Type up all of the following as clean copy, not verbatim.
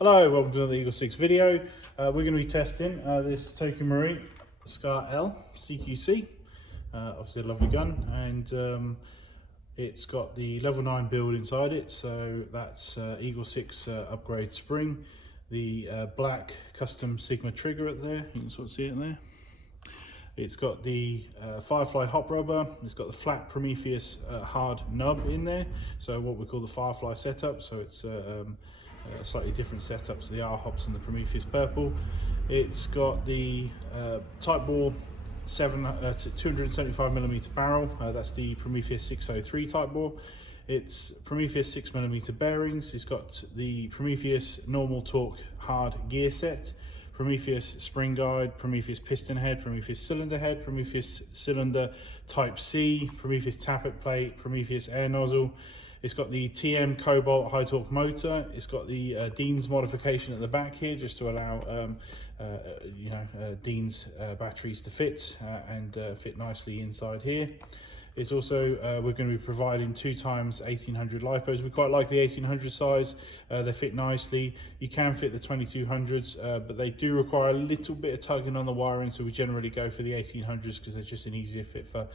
Hello, welcome to another EagleSix video. We're going to be testing this Tokyo Marine Scar L CQC. Obviously a lovely gun, and it's got the level 9 build inside it, so that's EagleSix upgrade spring, the black custom Sigma trigger up there, you can sort of see it in there. It's got the Firefly hop rubber, it's got the flat Prometheus hard nub in there, so what we call the Firefly setup, so it's a slightly different setup to the R hops and the Prometheus purple. It's got the Tightbore 275mm barrel, that's the Prometheus 603 Tightbore. It's Prometheus 6mm bearings, it's got the Prometheus normal torque hard gear set, Prometheus spring guide, Prometheus piston head, Prometheus cylinder head, Prometheus cylinder type C, Prometheus tappet plate, Prometheus air nozzle. It's got the TM Cobalt high torque motor. It's got the Dean's modification at the back here, just to allow Dean's batteries to fit and fit nicely inside here. It's also, we're going to be providing 2x 1800 lipos. We quite like the 1800 size, they fit nicely. You can fit the 2200s, but they do require a little bit of tugging on the wiring, so we generally go for the 1800s because they're just an easier fit for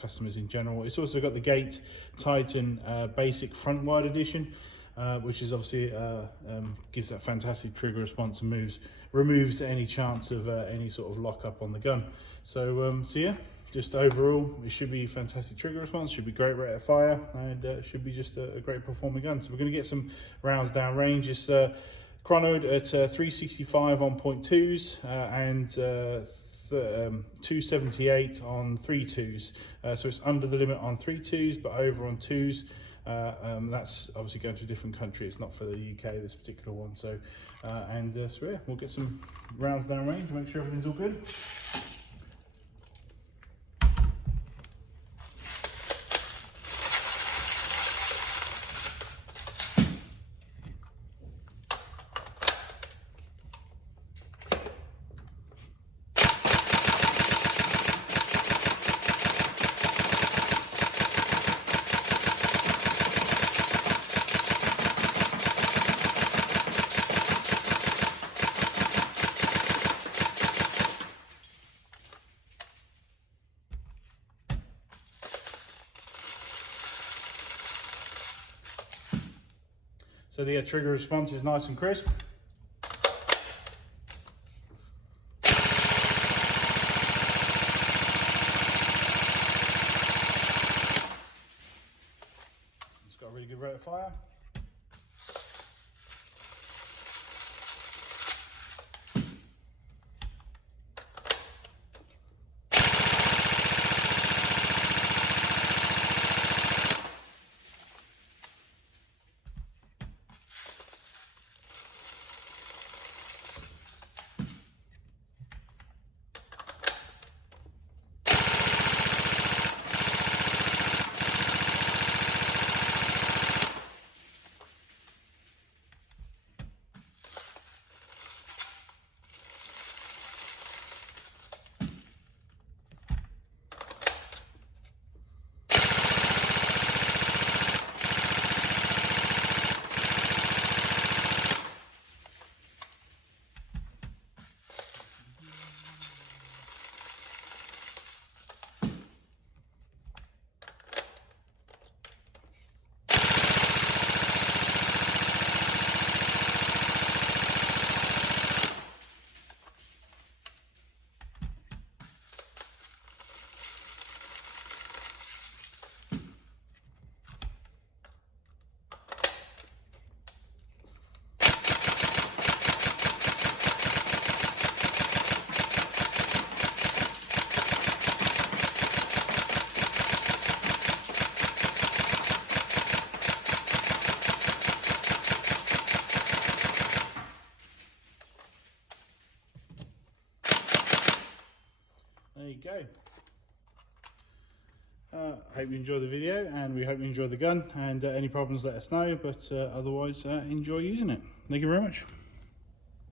customers in general. It's also got the Gate Titan basic front wide edition, which is obviously gives that fantastic trigger response and removes any chance of any sort of lock up on the gun. So yeah, just overall it should be fantastic trigger response, should be great rate of fire, and should be just a great performing gun. So we're going to get some rounds down range. It's chronoed at 365 on 0.2s and 278 on 3.2s, so it's under the limit on 3.2s but over on 2s. That's obviously going to a different country, it's not for the UK, this particular one. So so yeah, we'll get some rounds down range, make sure everything's all good. So the trigger response is nice and crisp. It's got a really good rate of fire. There you go. Hope you enjoyed the video, and we hope you enjoyed the gun, and any problems let us know, but otherwise enjoy using it. Thank you very much.